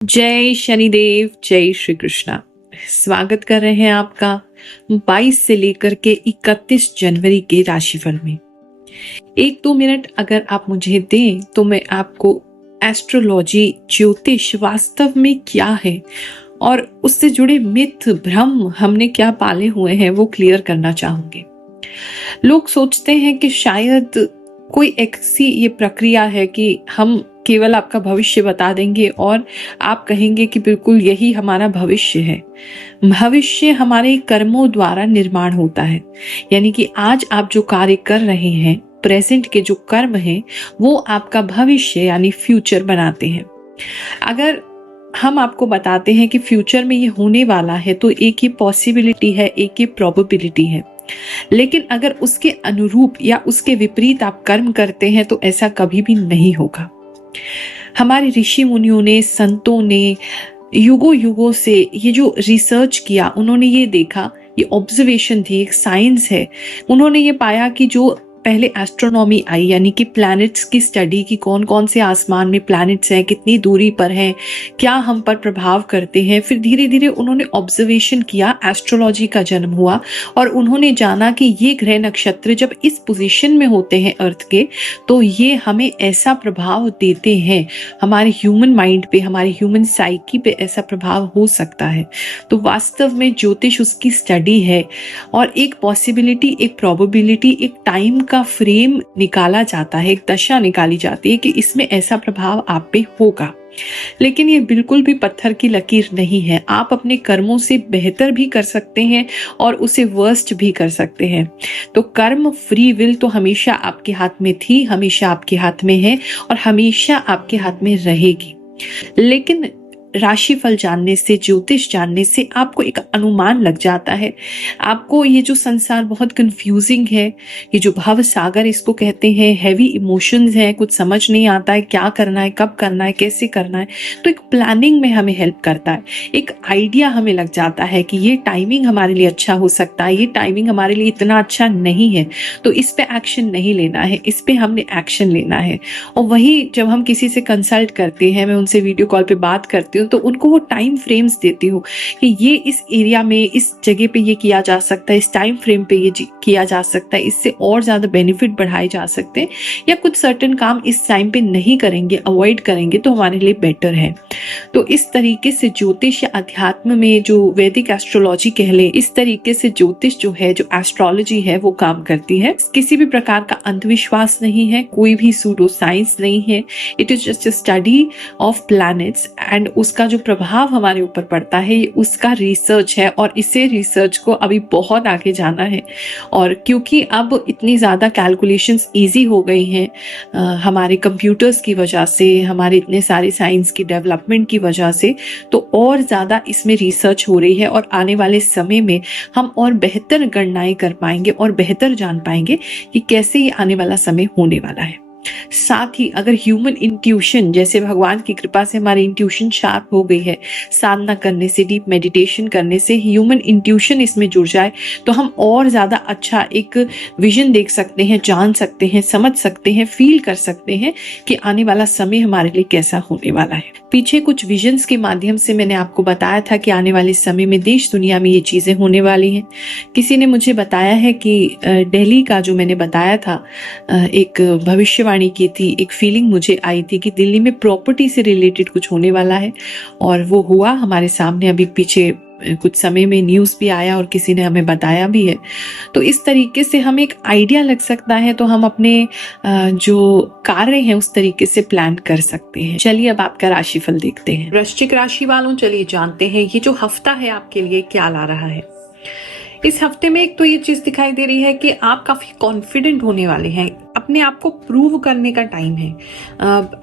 जय शनिदेव, जय श्री कृष्णा। स्वागत कर रहे हैं आपका 22 से लेकर के 31 जनवरी के राशिफल में। 1-2 मिनट अगर आप मुझे दें तो मैं आपको एस्ट्रोलॉजी, ज्योतिष वास्तव में क्या है और उससे जुड़े मिथ, भ्रम हमने क्या पाले हुए हैं वो क्लियर करना चाहूंगी। लोग सोचते हैं कि शायद कोई ऐसी ये प्रक्रिया है कि हम केवल आपका भविष्य बता देंगे और आप कहेंगे कि बिल्कुल यही हमारा भविष्य है। भविष्य हमारे कर्मों द्वारा निर्माण होता है, यानी कि आज आप जो कार्य कर रहे हैं, प्रेजेंट के जो कर्म हैं, वो आपका भविष्य यानी फ्यूचर बनाते हैं। अगर हम आपको बताते हैं कि फ्यूचर में ये होने वाला है तो एक ये पॉसिबिलिटी है, एक ये प्रोबेबिलिटी है, लेकिन अगर उसके अनुरूप या उसके विपरीत आप कर्म करते हैं तो ऐसा कभी भी नहीं होगा। हमारे ऋषि मुनियों ने, संतों ने युगों युगों से ये जो रिसर्च किया, उन्होंने ये देखा, ये ऑब्जर्वेशन थी, एक साइंस है। उन्होंने ये पाया कि जो पहले एस्ट्रोनॉमी आई, यानी कि प्लैनेट्स की स्टडी की, कौन कौन से आसमान में प्लैनेट्स हैं, कितनी दूरी पर हैं, क्या हम पर प्रभाव करते हैं। फिर धीरे धीरे उन्होंने ऑब्जर्वेशन किया, एस्ट्रोलॉजी का जन्म हुआ और उन्होंने जाना कि ये ग्रह नक्षत्र जब इस पोजीशन में होते हैं अर्थ के, तो ये हमें ऐसा प्रभाव देते हैं, हमारे ह्यूमन माइंड पे, हमारे ह्यूमन साइकी पे ऐसा प्रभाव हो सकता है। तो वास्तव में ज्योतिष उसकी स्टडी है और एक पॉसिबिलिटी, एक प्रोबेबिलिटी, एक टाइम का फ्रेम निकाला जाता है, एक दशा निकाली जाती है कि इसमें ऐसा प्रभाव आप पे होगा। लेकिन ये बिल्कुल भी पत्थर की लकीर नहीं है। आप अपने कर्मों से बेहतर भी कर सकते हैं और उसे वर्स्ट भी कर सकते हैं। तो कर्म, फ्री विल तो हमेशा आपके हाथ में थी, हमेशा आपके हाथ में है और हमेशा आपके हाथ में रहेगी। लेकिन राशिफल जानने से, ज्योतिष जानने से आपको एक अनुमान लग जाता है। आपको ये जो संसार बहुत कंफ्यूजिंग है, ये जो भव सागर इसको कहते हैं, हैवी इमोशंस हैं, कुछ समझ नहीं आता है क्या करना है, कब करना है, कैसे करना है, तो एक प्लानिंग में हमें हेल्प करता है। एक आइडिया हमें लग जाता है कि ये टाइमिंग हमारे लिए अच्छा हो सकता है, ये टाइमिंग हमारे लिए इतना अच्छा नहीं है, तो इस पे एक्शन नहीं लेना है, इस पे हमने एक्शन लेना है। और वही जब हम किसी से कंसल्ट करते हैं, मैं उनसे वीडियो कॉल पे बात करती हूँ तो उनको वो टाइम फ्रेम्स देती हूँ कि ये इस एरिया में, इस जगह पे ये किया जा सकता है, इस टाइम फ्रेम पे ये किया जा सकता है, इससे और ज्यादा बेनिफिट बढ़ाए जा सकते हैं, या कुछ सर्टेन काम इस टाइम पे नहीं करेंगे, अवॉइड करेंगे तो हमारे लिए बेटर है। तो इस तरीके से ज्योतिष या अध्यात्म में, जो वैदिक एस्ट्रोलॉजी कह ले, इस तरीके से ज्योतिष जो है, जो एस्ट्रोलॉजी है, वो काम करती है। किसी भी प्रकार का अंधविश्वास नहीं है, कोई भी सूडो साइंस नहीं है। It is just a study of planets and उसका जो प्रभाव हमारे ऊपर पड़ता है, ये उसका रिसर्च है और इसे रिसर्च को अभी बहुत आगे जाना है। और क्योंकि अब इतनी ज़्यादा कैलकुलेशंस इजी हो गई हैं हमारे कंप्यूटर्स की वजह से, हमारे इतने सारे साइंस की डेवलपमेंट की वजह से, तो और ज़्यादा इसमें रिसर्च हो रही है और आने वाले समय में हम और बेहतर गणनाएं कर पाएंगे और बेहतर जान पाएंगे कि कैसे ये आने वाला समय होने वाला है। साथ ही अगर ह्यूमन इंट्यूशन, जैसे भगवान की कृपा से हमारी इंट्यूशन शार्प हो गई है, साधना करने से, डीप मेडिटेशन करने से ह्यूमन इंट्यूशन इसमें जुड़ जाए तो हम और ज्यादा अच्छा एक विजन देख सकते हैं, जान सकते हैं, समझ सकते हैं, फील कर सकते हैं कि आने वाला समय हमारे लिए कैसा होने वाला है। पीछे कुछ विजन्स के माध्यम से मैंने आपको बताया था कि आने वाले समय में देश दुनिया में ये चीजें होने वाली हैं। किसी ने मुझे बताया है कि दिल्ली का जो मैंने बताया था, एक भविष्यवाणी की थी, एक फीलिंग मुझे आई थी कि दिल्ली में प्रॉपर्टी से रिलेटेड कुछ होने वाला है और वो हुआ हमारे सामने। अभी पीछे कुछ समय में न्यूज़ भी आया और किसी ने हमें बताया भी है। तो इस तरीके से हमें एक आइडिया लग सकता है, तो हम अपने जो कार्य हैं उस तरीके से प्लान कर सकते हैं। चलिए अब आपका राशिफल देखते हैं। वृश्चिक राशि वालों, चलिए जानते हैं ये जो हफ्ता है आपके लिए क्या ला रहा है। इस हफ्ते में एक तो ये चीज दिखाई दे रही है कि आप काफी कॉन्फिडेंट होने वाले हैं, अपने आप को प्रूव करने का टाइम है।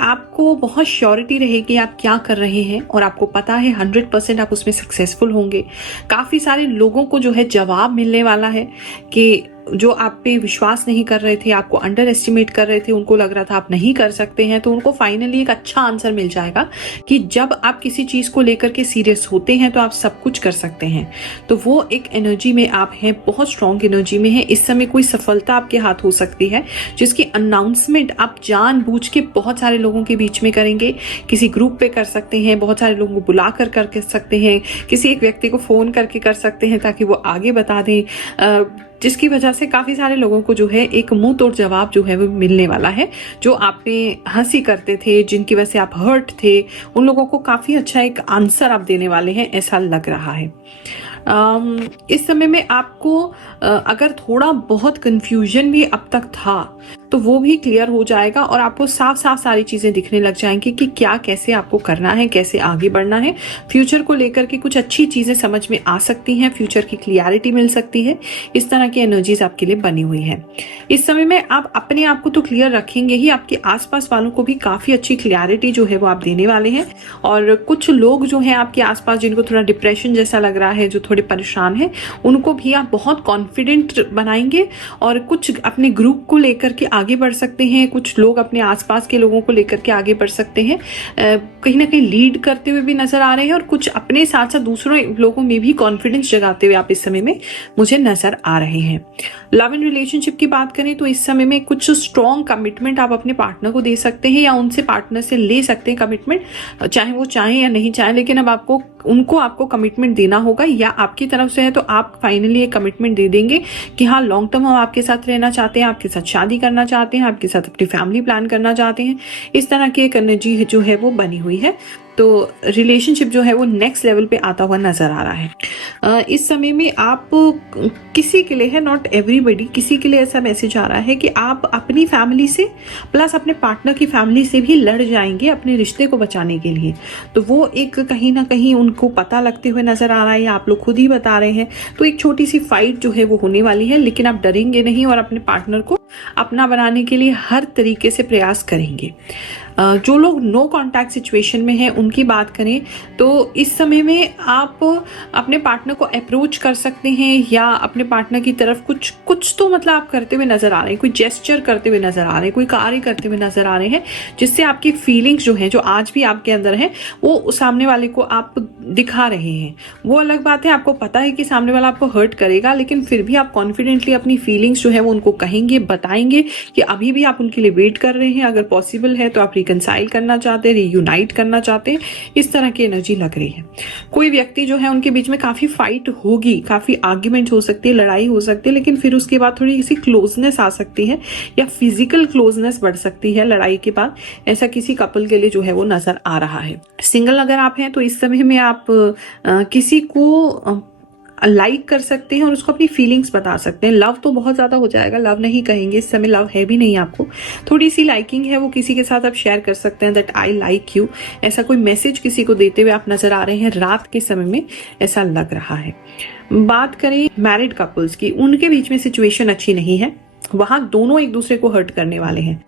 आपको बहुत श्योरिटी रहेगी आप क्या कर रहे हैं और आपको पता है 100% आप उसमें सक्सेसफुल होंगे। काफी सारे लोगों को जो है जवाब मिलने वाला है कि जो आप पे विश्वास नहीं कर रहे थे, आपको अंडर एस्टिमेट कर रहे थे, उनको लग रहा था आप नहीं कर सकते हैं, तो उनको फाइनली एक अच्छा आंसर मिल जाएगा कि जब आप किसी चीज़ को लेकर के सीरियस होते हैं तो आप सब कुछ कर सकते हैं। तो वो एक एनर्जी में आप हैं, बहुत स्ट्रॉन्ग एनर्जी में है। इस समय कोई सफलता आपके हाथ हो सकती है जिसकी अनाउंसमेंट आप जानबूझ के बहुत सारे लोगों के बीच में करेंगे। किसी ग्रुप पे कर सकते हैं, बहुत सारे लोगों को बुला कर सकते हैं, किसी एक व्यक्ति को फ़ोन करके कर सकते हैं ताकि वो आगे बता दें, जिसकी वजह से काफ़ी सारे लोगों को जो है एक मुंह तोड़ जवाब जो है वो मिलने वाला है। जो आप पे हंसी करते थे, जिनकी वजह से आप हर्ट थे, उन लोगों को काफ़ी अच्छा एक आंसर आप देने वाले हैं, ऐसा लग रहा है। इस समय में आपको अगर थोड़ा बहुत कंफ्यूजन भी अब तक था तो वो भी क्लियर हो जाएगा और आपको साफ साफ सारी चीज़ें दिखने लग जाएंगी कि क्या कैसे आपको करना है, कैसे आगे बढ़ना है। फ्यूचर को लेकर के कुछ अच्छी चीज़ें समझ में आ सकती हैं, फ्यूचर की क्लियरिटी मिल सकती है। इस तरह की एनर्जीज आपके लिए बनी हुई है। इस समय में आप अपने आप को तो क्लियर रखेंगे ही, आपके आसपास वालों को भी काफ़ी अच्छी क्लियरिटी जो है वो आप देने वाले हैं। और कुछ लोग जो हैं आपके आसपास जिनको थोड़ा डिप्रेशन जैसा लग रहा है, जो थोड़े परेशान हैं, उनको भी आप बहुत कॉन्फिडेंट बनाएंगे और कुछ अपने ग्रुप को लेकर के आगे बढ़ सकते हैं। कुछ लोग अपने आसपास के लोगों को लेकर के आगे बढ़ सकते हैं, कहीं ना कहीं लीड करते हुए भी नजर आ रहे हैं और कुछ अपने साथ साथ दूसरों लोगों में भी कॉन्फिडेंस जगाते हुए आप इस समय में मुझे नजर आ रहे हैं। लव एंड रिलेशनशिप की बात करें तो इस समय में कुछ स्ट्रॉन्ग कमिटमेंट आप अपने पार्टनर को दे सकते हैं या उनसे पार्टनर से ले सकते हैं कमिटमेंट, चाहे वो चाहें या नहीं चाहें, लेकिन अब आपको कमिटमेंट देना होगा या आपकी तरफ से है तो आप फाइनली एक कमिटमेंट दे देंगे कि हाँ, लॉन्ग टर्म हम आपके साथ रहना चाहते हैं, आपके साथ शादी करना चाहते हैं, आपके साथ अपनी फैमिली प्लान करना चाहते हैं। इस तरह की एक एनर्जी जो है वो बनी हुई है। तो रिलेशनशिप जो है वो नेक्स्ट लेवल पे आता हुआ नजर आ रहा है। इस समय में आप किसी के लिए है, नॉट एवरीबडी, किसी के लिए ऐसा मैसेज आ रहा है कि आप अपनी फैमिली से प्लस अपने पार्टनर की फैमिली से भी लड़ जाएंगे अपने रिश्ते को बचाने के लिए। तो वो एक कहीं ना कहीं उनको पता लगते हुए नजर आ रहा है या आप लोग खुद ही बता रहे हैं। तो एक छोटी सी फाइट जो है वो होने वाली है, लेकिन आप डरेंगे नहीं और अपने पार्टनर को अपना बनाने के लिए हर तरीके से प्रयास करेंगे। जो लोग नो कांटेक्ट सिचुएशन में हैं उनकी बात करें तो इस समय में आप अपने पार्टनर को अप्रोच कर सकते हैं या अपने पार्टनर की तरफ कुछ तो मतलब आप करते हुए नजर आ रहे हैं, कोई जेस्चर करते हुए नजर आ रहे हैं, कोई कार्य करते हुए नजर आ रहे हैं, जिससे आपकी फीलिंग्स जो हैं, जो आज भी आपके अंदर है, वो सामने वाले को आप दिखा रहे हैं। वो अलग बात है, आपको पता है कि सामने वाला आपको हर्ट करेगा, लेकिन फिर भी आप कॉन्फिडेंटली अपनी फीलिंग्स जो है वो उनको कहेंगे, बताएंगे कि अभी भी आप उनके लिए वेट कर रहे हैं। अगर पॉसिबल है तो आप रिकंसाइल करना चाहते हैं, रीयूनाइट करना चाहते हैं। इस तरह की एनर्जी लग रही है। कोई व्यक्ति जो है उनके बीच में काफी फाइट होगी, काफी आर्ग्यूमेंट हो सकती है, लड़ाई हो सकती है, लेकिन फिर उसके बाद थोड़ी सी क्लोजनेस आ सकती है या फिजिकल क्लोजनेस बढ़ सकती है लड़ाई के बाद। ऐसा किसी कपल के लिए जो है वो नजर आ रहा है। सिंगल अगर आप हैं तो इस समय में आप किसी को लाइक कर सकते हैं और उसको अपनी फीलिंग्स बता सकते हैं। लव तो बहुत ज़्यादा हो जाएगा, लव नहीं कहेंगे, इस समय लव है भी नहीं आपको, थोड़ी सी लाइकिंग है, वो किसी के साथ आप शेयर कर सकते हैं दैट आई लाइक यू। ऐसा कोई मैसेज किसी को देते हुए आप नजर आ रहे हैं रात के समय में, ऐसा लग रहा है। बात करें मैरिड कपल्स की, उनके बीच में सिचुएशन अच्छी नहीं है, वहां दोनों एक दूसरे को हर्ट करने वाले हैं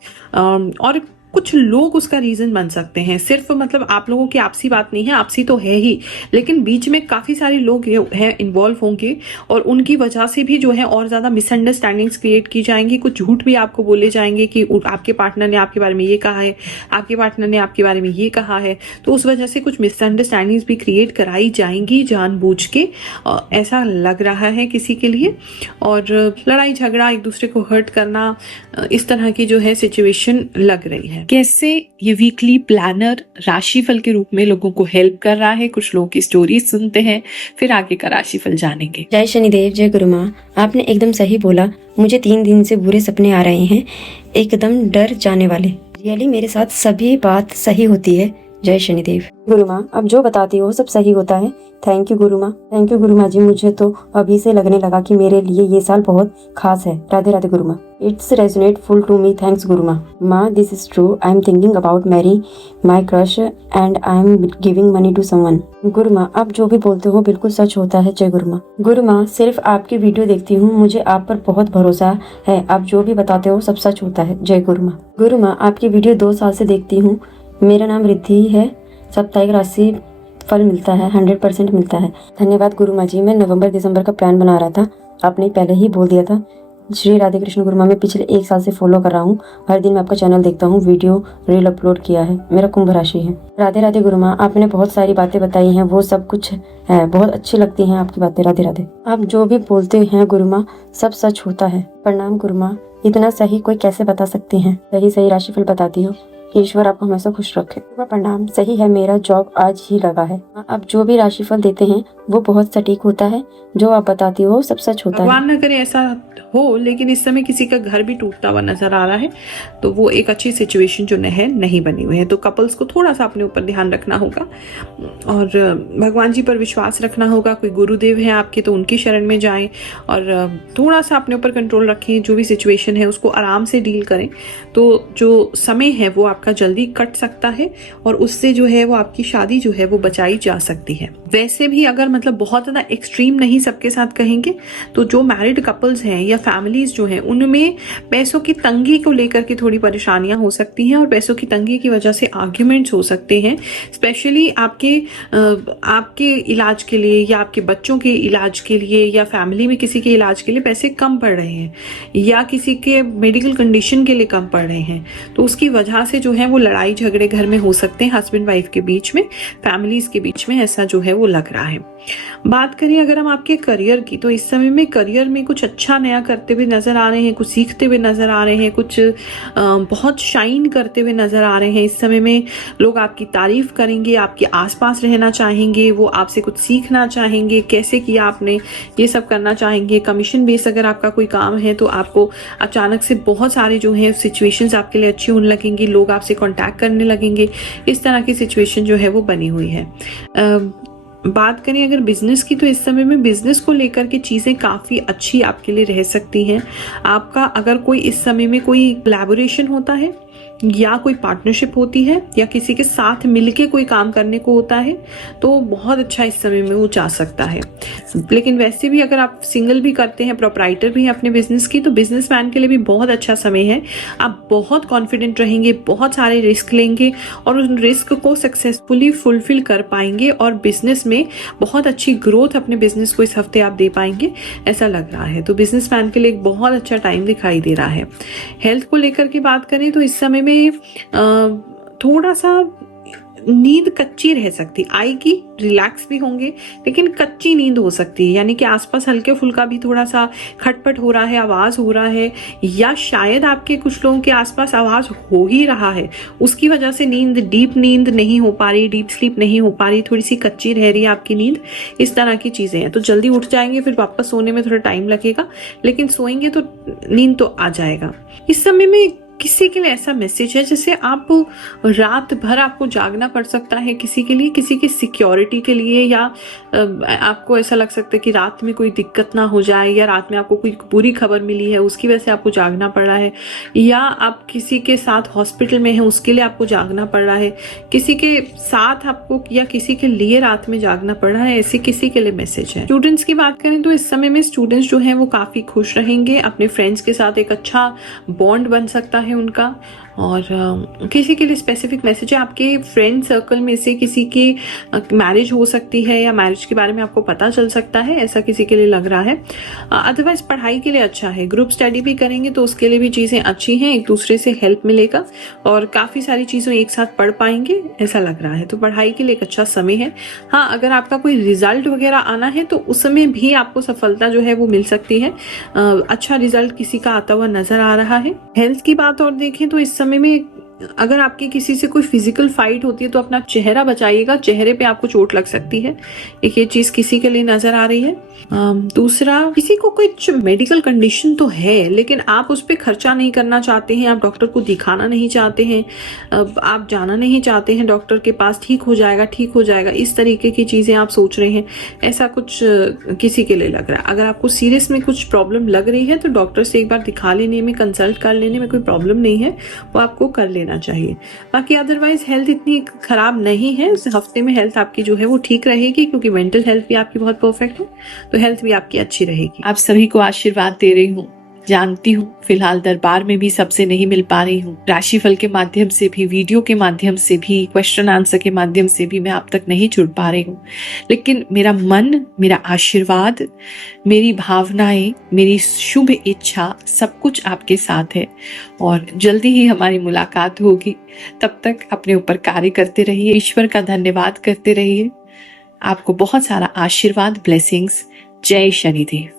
और कुछ लोग उसका रीजन बन सकते हैं। सिर्फ मतलब आप लोगों की आपसी बात नहीं है, आपसी तो है ही, लेकिन बीच में काफी सारे लोग हैं इन्वॉल्व होंगे और उनकी वजह से भी जो है और ज्यादा मिसअंडरस्टैंडिंग्स क्रिएट की जाएंगी। कुछ झूठ भी आपको बोले जाएंगे कि आपके पार्टनर ने आपके बारे में ये कहा है, आपके पार्टनर ने आपके बारे में ये कहा है, तो उस वजह से कुछ मिसअंडरस्टैंडिंग्स भी क्रिएट कराई जाएंगी जानबूझ के, ऐसा लग रहा है किसी के लिए। और लड़ाई झगड़ा, एक दूसरे को हर्ट करना, इस तरह की जो है सिचुएशन लग रही है। कैसे ये वीकली प्लानर राशिफल के रूप में लोगों को हेल्प कर रहा है, कुछ लोगों की स्टोरी सुनते हैं, फिर आगे का राशिफल जानेंगे। जय शनिदेव, जय गुरु माँ। आपने एकदम सही बोला, मुझे 3 दिन से बुरे सपने आ रहे हैं, एकदम डर जाने वाले। रियली मेरे साथ सभी बात सही होती है। जय शनिदेव। गुरु माँ, अब जो बताती हो सब सही होता है। थैंक यू गुरु माँ, थैंक यू गुरु माँ जी। मुझे तो अभी से लगने लगा कि मेरे लिए ये साल बहुत खास है। राधे राधे गुरु माँ। It's resonate full to me, thanks गुरु माँ। माँ, this is true, I am thinking about marry my crush and I am giving money to someone. गुरु माँ, आप जो भी बोलते हो बिल्कुल सच होता है। जय गुरु माँ। गुरु माँ, सिर्फ आपकी वीडियो देखती हूँ, मुझे आप पर बहुत भरोसा है, आप जो भी बताते हो सब सच होता है। जय गुरु माँ। गुरु माँ, आपकी वीडियो 2 साल से देखती हूँ। मेरा नाम रिद्धि है। साप्ताहिक राशि फल मिलता है, 100% मिलता है। धन्यवाद गुरु माँ जी। मैं नवंबर दिसंबर का प्लान बना रहा था, आपने पहले ही बोल दिया था। श्री राधे कृष्ण गुरुमा मैं पिछले 1 साल से फॉलो कर रहा हूँ। हर दिन मैं आपका चैनल देखता हूँ, वीडियो रील अपलोड किया है। मेरा कुंभ राशि है। राधे राधे गुरुमा, आपने बहुत सारी बातें बताई हैं, वो सब कुछ है, बहुत अच्छी लगती हैं आपकी बातें। राधे राधे। आप जो भी बोलते हैं गुरुमा सब सच होता है। प्रणाम गुरुमा, इतना सही कोई कैसे बता सकते हैं? सही सही राशिफल बताती हो। ईश्वर आपको हमेशा खुश रखे। प्रणाम, सही है, मेरा जॉब आज ही लगा है। आप जो भी राशिफल देते हैं वो बहुत सटीक होता है, जो आप बताती हो सब सच होता है। भगवान न करे ऐसा हो, लेकिन इस समय किसी का घर भी टूटता हुआ नजर आ रहा है, तो वो एक अच्छी सिचुएशन जो है नहीं बनी हुई है। तो कपल्स को थोड़ा सा अपने ऊपर ध्यान रखना होगा और भगवान जी पर विश्वास रखना होगा। कोई गुरुदेव है आपके तो उनकी शरण में जाएं और थोड़ा सा अपने ऊपर कंट्रोल रखें। जो भी सिचुएशन है उसको आराम से डील करें, तो जो समय है वो आपका जल्दी कट सकता है और उससे जो है वो आपकी शादी जो है वो बचाई जा सकती है। वैसे भी अगर मतलब बहुत ज़्यादा एक्सट्रीम नहीं सबके साथ कहेंगे, तो जो मैरिड कपल्स हैं या फैमिलीज जो हैं उनमें पैसों की तंगी को लेकर के थोड़ी परेशानियां हो सकती हैं और पैसों की तंगी की वजह से आर्ग्यूमेंट्स हो सकते हैं। स्पेशली आपके इलाज के लिए या आपके बच्चों के इलाज के लिए या फैमिली में किसी के इलाज के लिए पैसे कम पड़ रहे हैं या किसी के मेडिकल कंडीशन के लिए कम पड़ रहे हैं, तो उसकी वजह से जो है वो लड़ाई झगड़े घर में हो सकते हैं, हस्बैंड वाइफ के बीच में, फैमिलीज के बीच में, ऐसा जो है वो लग रहा है। बात करें अगर हम आपके करियर की, तो इस समय में करियर में कुछ अच्छा नया करते हुए नजर आ रहे हैं, कुछ सीखते हुए नजर आ रहे हैं, कुछ बहुत शाइन करते हुए नजर आ रहे हैं। इस समय में लोग आपकी तारीफ करेंगे, आपके आसपास रहना चाहेंगे, वो आपसे कुछ सीखना चाहेंगे, कैसे किया आपने, ये सब करना चाहेंगे। कमीशन बेस अगर आपका कोई काम है तो आपको अचानक से बहुत सारे जो है सिचुएशंस आपके लिए अच्छी होने लगेंगी, लोग आपसे कांटेक्ट करने लगेंगे। इस तरह की सिचुएशन जो है वो बनी हुई है। बात करें अगर बिजनेस की, तो इस समय में बिजनेस को लेकर के चीज़ें काफ़ी अच्छी आपके लिए रह सकती हैं। आपका अगर कोई इस समय में कोई कोलैबोरेशन होता है या कोई पार्टनरशिप होती है या किसी के साथ मिलके कोई काम करने को होता है, तो बहुत अच्छा इस समय में वो जा सकता है। लेकिन वैसे भी अगर आप सिंगल भी करते हैं, प्रोप्राइटर भी हैं अपने बिजनेस की, तो बिजनेसमैन के लिए भी बहुत अच्छा समय है। आप बहुत कॉन्फिडेंट रहेंगे, बहुत सारे रिस्क लेंगे और उन रिस्क को सक्सेसफुली फुलफिल कर पाएंगे और बिजनेस में बहुत अच्छी ग्रोथ अपने बिजनेस को इस हफ्ते आप दे पाएंगे, ऐसा लग रहा है। तो बिजनेसमैन के लिए एक बहुत अच्छा टाइम दिखाई दे रहा है। हेल्थ को लेकर के बात करें तो इस समय में थोड़ा सा नींद कच्ची रह सकती, आएगी, रिलैक्स भी होंगे, लेकिन कच्ची नींद हो सकती है। यानी कि आसपास हल्के फुल्का भी थोड़ा सा खटपट हो रहा है, आवाज हो रहा है, या शायद आपके कुछ लोगों के आसपास आवाज हो ही रहा है, उसकी वजह से डीप नींद नहीं हो पा रही, डीप स्लीप नहीं हो पा रही, थोड़ी सी कच्ची रह रही है आपकी नींद। इस तरह की चीजें हैं। तो जल्दी उठ जाएंगे, फिर वापस सोने में थोड़ा टाइम लगेगा, लेकिन सोएंगे तो नींद तो आ जाएगा। इस समय में किसी के लिए ऐसा मैसेज है जैसे आप रात भर आपको जागना पड़ सकता है, किसी के लिए, किसी की सिक्योरिटी के लिए, या आपको ऐसा लग सकता है कि रात में कोई दिक्कत ना हो जाए, या रात में आपको कोई बुरी खबर मिली है उसकी वजह से आपको जागना पड़ रहा है, या आप किसी के साथ हॉस्पिटल में हैं उसके लिए आपको जागना पड़ रहा है, किसी के साथ आपको या किसी के लिए रात में जागना पड़ रहा है, ऐसे किसी के लिए मैसेज है। स्टूडेंट्स की बात करें तो इस समय में स्टूडेंट्स जो हैं वो काफी खुश रहेंगे, अपने फ्रेंड्स के साथ एक अच्छा बॉन्ड बन सकता है उनका। और किसी के लिए स्पेसिफिक मैसेज है, आपके फ्रेंड सर्कल में से किसी की मैरिज हो सकती है या मैरिज के बारे में आपको पता चल सकता है, ऐसा किसी के लिए लग रहा है। अदरवाइज पढ़ाई के लिए अच्छा है, ग्रुप स्टडी भी करेंगे तो उसके लिए भी चीज़ें अच्छी हैं, एक दूसरे से हेल्प मिलेगा और काफ़ी सारी चीज़ें एक साथ पढ़ पाएंगे, ऐसा लग रहा है। तो पढ़ाई के लिए एक अच्छा समय है। हाँ, अगर आपका कोई रिजल्ट वगैरह आना है तो उस समय भी आपको सफलता जो है वो मिल सकती है। अच्छा रिजल्ट किसी का आता हुआ नजर आ रहा है। हेल्थ की बात और देखें तो इस समय में अगर आपकी किसी से कोई फिजिकल फाइट होती है तो अपना चेहरा बचाइएगा, चेहरे पे आपको चोट लग सकती है, एक ये चीज किसी के लिए नजर आ रही है। दूसरा, किसी को कोई मेडिकल कंडीशन तो है लेकिन आप उस पर खर्चा नहीं करना चाहते हैं, आप डॉक्टर को दिखाना नहीं चाहते हैं, आप जाना नहीं चाहते हैं डॉक्टर के पास, ठीक हो जाएगा ठीक हो जाएगा, इस तरीके की चीजें आप सोच रहे हैं, ऐसा कुछ किसी के लिए लग रहा है। अगर आपको सीरियस में कुछ प्रॉब्लम लग रही है तो डॉक्टर से एक बार दिखा लेने में, कंसल्ट कर लेने में कोई प्रॉब्लम नहीं है, वो आपको कर लेना चाहिए। बाकी अदरवाइज हेल्थ इतनी खराब नहीं है, इस हफ्ते में हेल्थ आपकी जो है वो ठीक रहेगी, क्योंकि मेंटल हेल्थ भी आपकी बहुत परफेक्ट है, तो हेल्थ भी आपकी अच्छी रहेगी। आप सभी को आशीर्वाद दे रही हूँ, जानती हूँ फिलहाल दरबार में भी सबसे नहीं मिल पा रही हूँ, राशिफल के माध्यम से भी, वीडियो के माध्यम से भी, क्वेश्चन आंसर के माध्यम से भी मैं आप तक नहीं जुड़ पा रही हूँ, लेकिन मेरा मन, मेरा आशीर्वाद, मेरी भावनाएं, मेरी शुभ इच्छा सब कुछ आपके साथ है और जल्दी ही हमारी मुलाकात होगी। तब तक अपने ऊपर कार्य करते रहिए, ईश्वर का धन्यवाद करते रहिए। आपको बहुत सारा आशीर्वाद, ब्लेसिंग्स। जय शनिदेव।